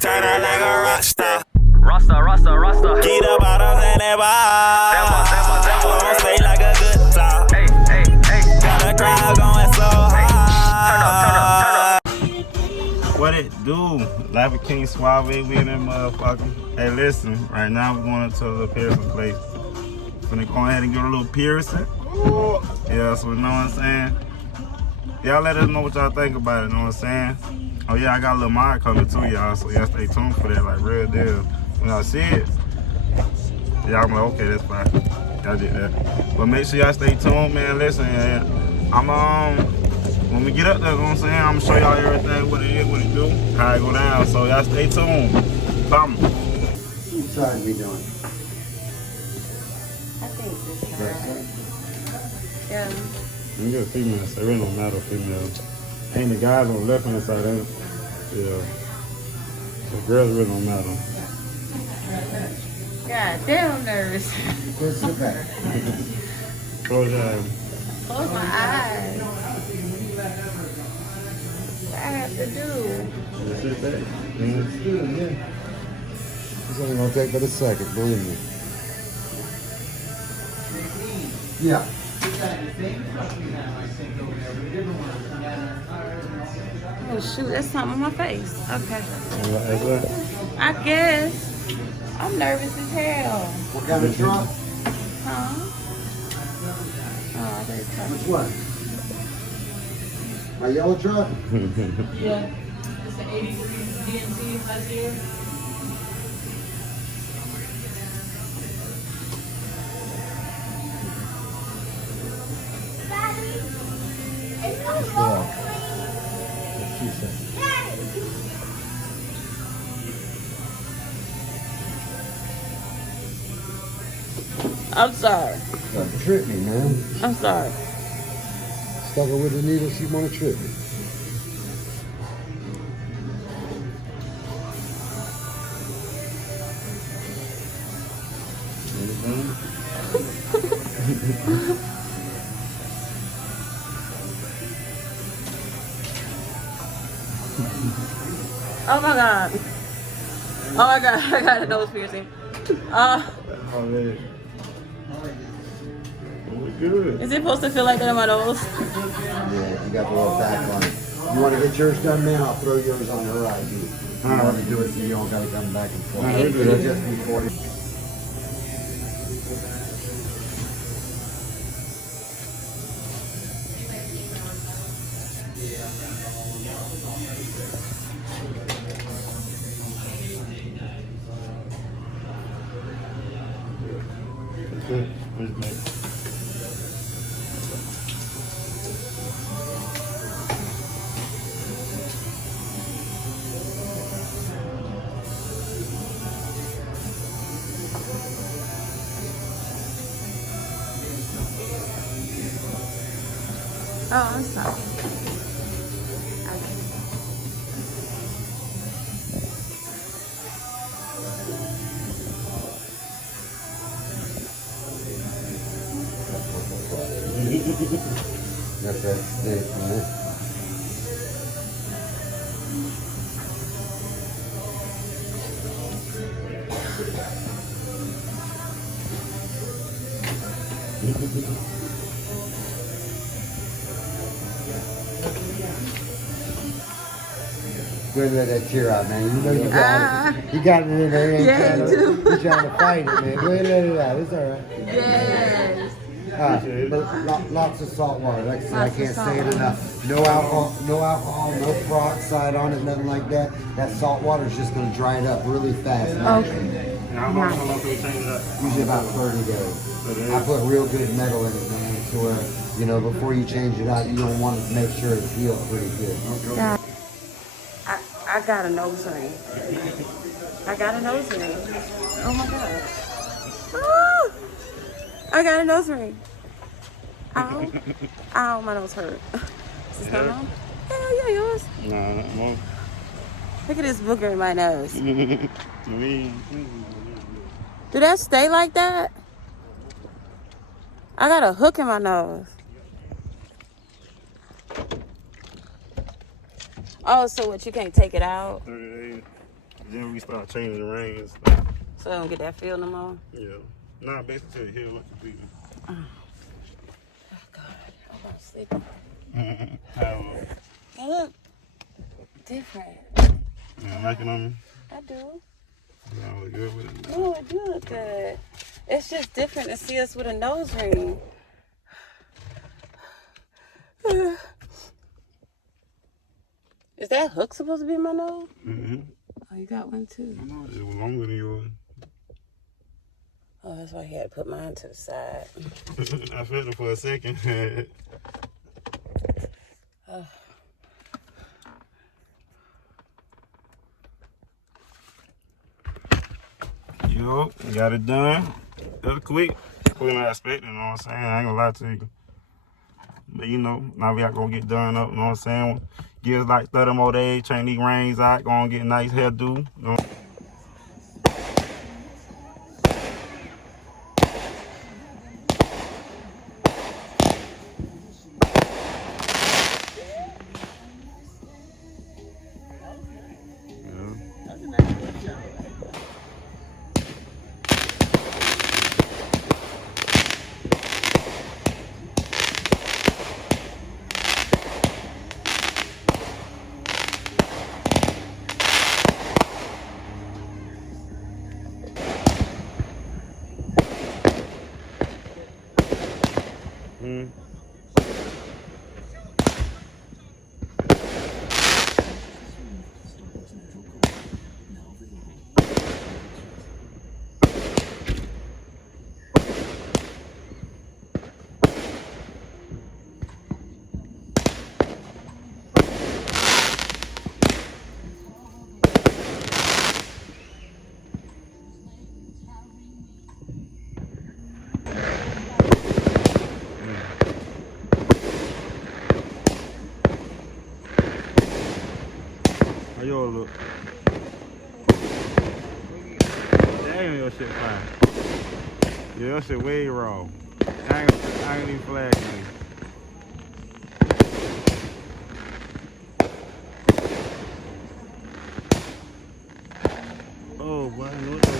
turn up like a rock star. Rasta. Get the bottles and that bar. Don't stay like a good talk. Hey. Got the crowd going so high. Turn up. What it do? Life of King Suave, we in that motherfucker. Hey, listen, right now we're going to the piercing place. Gonna go ahead and get a little piercing. Ooh. Yeah, so you know what I'm saying? Y'all let us know what y'all think about it, you know what I'm saying? Oh yeah, I got a little mod coming too, y'all, so y'all stay tuned for that, like real deal. When y'all see it, y'all I'm like, okay, that's fine. Y'all did that. But make sure y'all stay tuned, man. Listen, when we get up there, you know what I'm saying? I'm gonna show y'all everything, what it is, what it do, how it go down. So y'all stay tuned. Bam. What side we doing? I think this side. Yeah. You get a female, so it really don't matter female. Ain't the guys on the left hand side, ain't it? Yeah. The girls really don't matter. God damn, I'm nervous. Go sit back. Close your eyes. Close my eyes. What I have to do? Just sit back. It's good, yeah. It's only gonna take but a second, believe me. Yeah. Oh shoot, that's something on my face. Okay. Like that. I guess. I'm nervous as hell. What kind of truck? Huh? Oh, they tough. Which one? My yellow truck? Yeah. It's an 83 DNC last year. What she said. I'm sorry. Don't trip me, man. I'm sorry. Stuck her with the needle, she wanna trip me. Oh my god. Oh my god, I got a nose piercing. Oh, man. Oh, good. Is it supposed to feel like that on my nose? Yeah, you got the little back on it. You wanna get yours done, man? I'll throw yours on her ID. You want to do it so you don't gotta come back and forth. Alright, It'll just be 40. Oh, I'm sorry. That's that stick, man. Go ahead and let that tear out, man. You know you got it. You got it in there. You Yeah, ain't you do. You're trying to fight it, man. Go ahead and let it out. It's all right. Yes. But lots of salt water. Like I said, I Lots of can't salt say it water. enough. No alcohol, no peroxide on it, nothing like that. That salt water is just going to dry it up really fast. Okay. How long do we change it up? Usually about 30 days. I put real good metal in it, man, to where, you know, before you change it out, you don't want to make sure it's healed pretty good. God. I got a nose ring. I got a nose ring. Oh my god. Ah! I got a nose ring. Ow. Ow, my nose hurt. Is this not on? Hell yeah, yours. Nah, not more. Look at this booger in my nose. Do that stay like that? I got a hook in my nose. Oh, so what, you can't take it out? 30 days. Then we start changing the ring and stuff. So I don't get that feel no more. Yeah. Nah, basically till you heal up completely. Oh God, I'm about to sleep. How? It look different. You like it on me? I do. You don't look good with it. No, it do look good. It's just different to see us with a nose ring. Is that hook supposed to be in my nose? Mm-hmm. Oh, you got one too. I know, it was longer than yours. Oh, that's why he had to put mine to the side. I felt it for a second. Yo, got it done. That was quick. Quicker than I expected, you know what I'm saying? I ain't gonna lie to you. But you know, now we got to go get done up, you know what I'm saying? Give us like 30 more days, change these rings out, go and get a nice hairdo. You know? How yours look? Damn, your shit fine. Yeah, your shit way raw. I ain't even flagging you. Oh, boy, I know it.